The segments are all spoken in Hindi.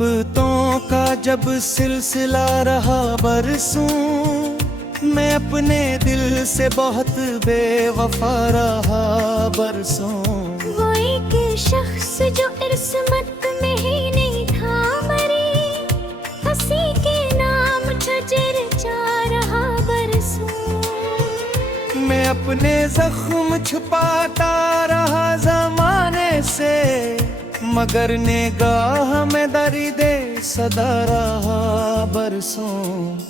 मोहब्बतों का जब सिलसिला रहा बरसों, मैं अपने दिल से बहुत बेवफा रहा बरसों। वो एक शख्स जो किस्मत में ही नहीं था मरी, हंसी के नाम चर्चा रहा बरसों। मैं अपने जख्म छुपाता रहा जमाने से, मगर निगाह में दर्दे सदा रहा बरसों।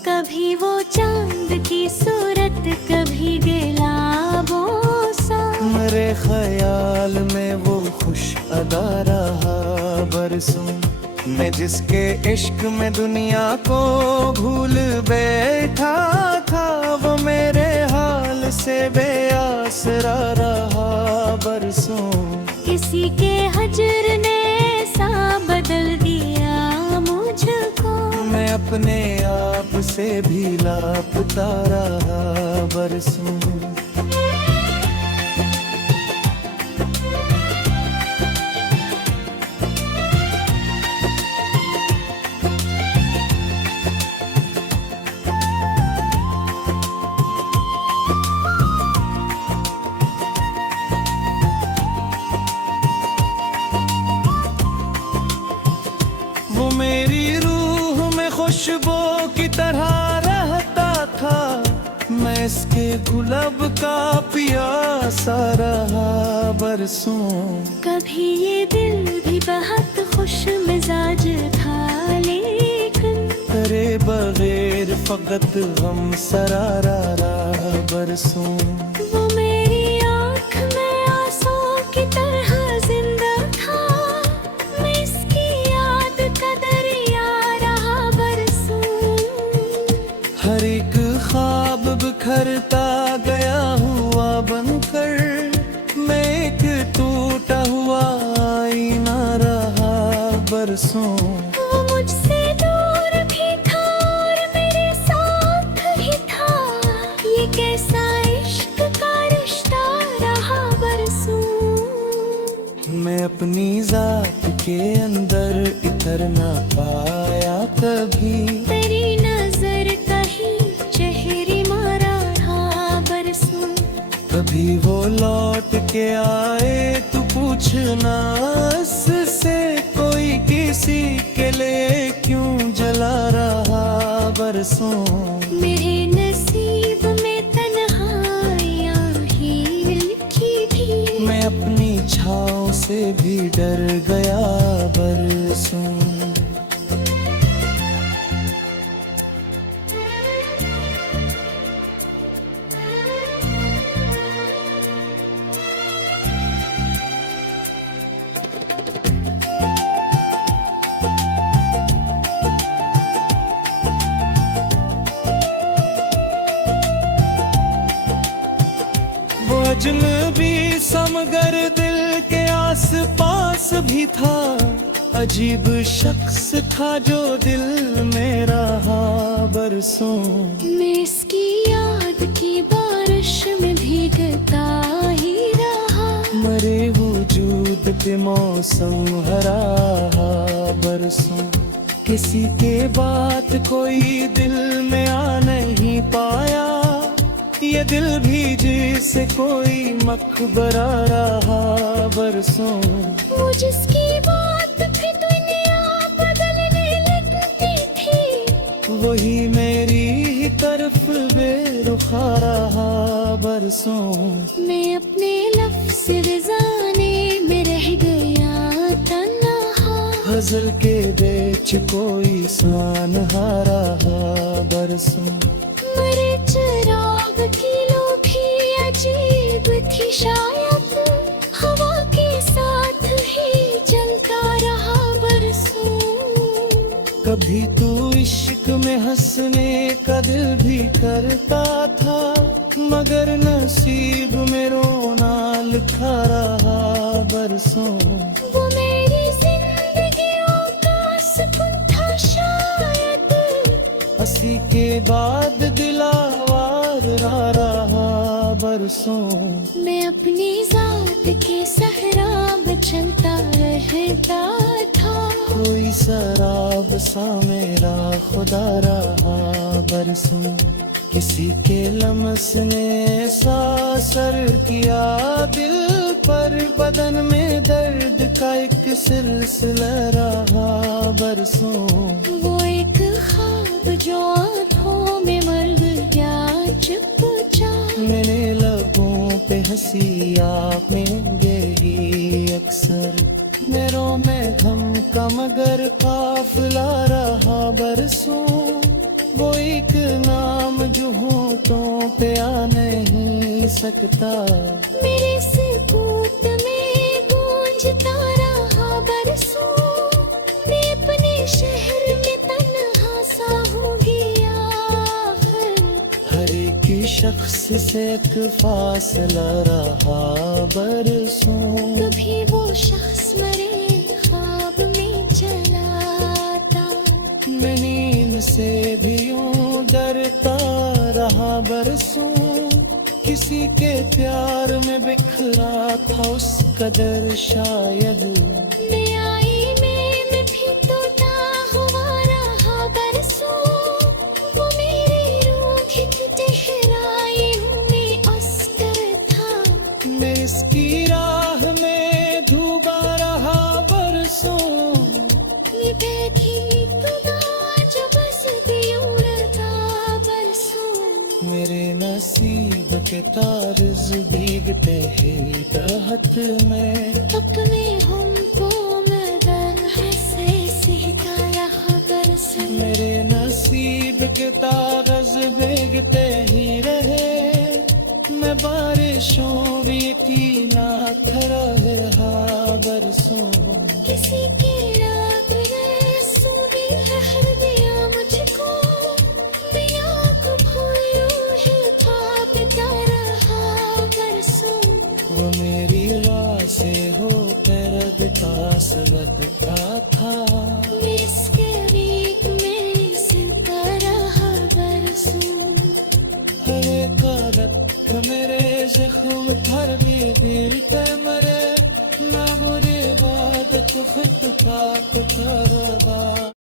कभी वो चांद की सूरत, कभी गुलाबों सा, मेरे ख्याल में वो खुश अदा रहा बरसों। मैं जिसके इश्क में दुनिया को भूल बैठा था, वो मेरे हाल से बेआसरा रहा बरसों। किसी के हजर ने सा बदल दिया मुझको, मैं अपने आप से भी लापता रहा बरसों। वो मेरी रूह में खुशबू की तरह रहता था, मैं इसके गुलाब का पियासा रहा बरसों। कभी ये दिल भी बहुत खुश मिजाज था, लेकिन तेरे बगैर फकत गम सरारा रहा बरसों। वो मेरी आँख में आंसू की तरह जिंदा था, मैं इसकी याद का दरिया रहा बरसों। हर एक ख्वाब बिखरता गया हुआ बनकर, मैं एक टूटा हुआ आईना रहा बरसों। वो मुझसे दूर भी था और मेरे साथ ही था, ये कैसा इश्क का रिश्ता रहा बरसों। मैं अपनी जात के अंदर इतर ना पाया कभी, तेरी नजर कहीं चेहरे मारा रहा बरसों। कभी वो लौट के आए तो पूछना उससे, कोई किसी के लिए क्यों जला रहा बरसों। मेरे नसीब में तन्हाइयाँ ही लिखी थी, मैं अपनी छाँव से भी डर गया बरसों। वो अजनबी समगर दिल के आस पास भी था, अजीब शख्स था जो दिल में रहा बरसों। मैं इसकी याद की बारिश में भीगता ही रहा, मरे वजूद पे मौसम हरा बरसों। किसी के बात कोई दिल में आ नहीं पाया, ये दिल भी जिसे कोई मकबरा रहा बरसों। वो जिसकी बात पे दुनिया बदलने लगती थी, वही मेरी ही तरफ बेरुखा रहा बरसों। मैं अपने लफ्ज़ रिज़ाने में रह गया तन्हा, गजल के बेच कोई सान हारा बरसों। मरे चिराग की लो भी अजीब थी, शायद हवा के साथ ही जलता रहा बरसों। कभी तू इश्क में हंसने का दिल भी करता था, मगर नसीब में रोना लिखा रहा बरसों। वो मेरी जिंदगियों का सुकून था शायद, हंसी के बाद दिलावार रहा बरसों। मैं अपनी जात के सहरा में चलता रहता था। कोई शराब सा मेरा खुदा रहा बरसों, किसी के लम्स ने सा असर किया दिल पर, बदन में दर्द का एक सिलसिला रहा बरसों। वो एक ख्वाब जो आँखों में मर गया चुपचाप, मेरे लबों पे हंसी आप में यही अक्सर, मेरों में गम का मगर काफिला रहा बरसों। वो एक नाम जो होठों पे आ नहीं सकता, मेरे सकूत में गूंजता रहा बरसों। मैं अपने शहर में तन्हा सा हो गया फिर, हर एक शख्स से एक फासला रहा बरसों। कभी वो शख्स मेरे ख्वाब में चला आता, मैं नींद से भी यूं डरता रहा बरसों। किसी के प्यार में बिखरा था उस कदर शायद, मैं आईने में भी टूटा हुआ रहा बरसों। वो मेरी रूह की ठहराई हुई अस्कर था, मैं इसकी राह में डूबा रहा बरसों। ये बैठी खुदा जो बस उड़ता बरसों। मेरे नसीब के तारज भीगते हैं राहत में, अपने हमको मैं दर हंसे सीखा रहा बरसों। मेरे नसीब के तारज भीगते ही रहे, मैं बारिशों बीती ना रहा बरसों। किसी की रात में सूगी लहर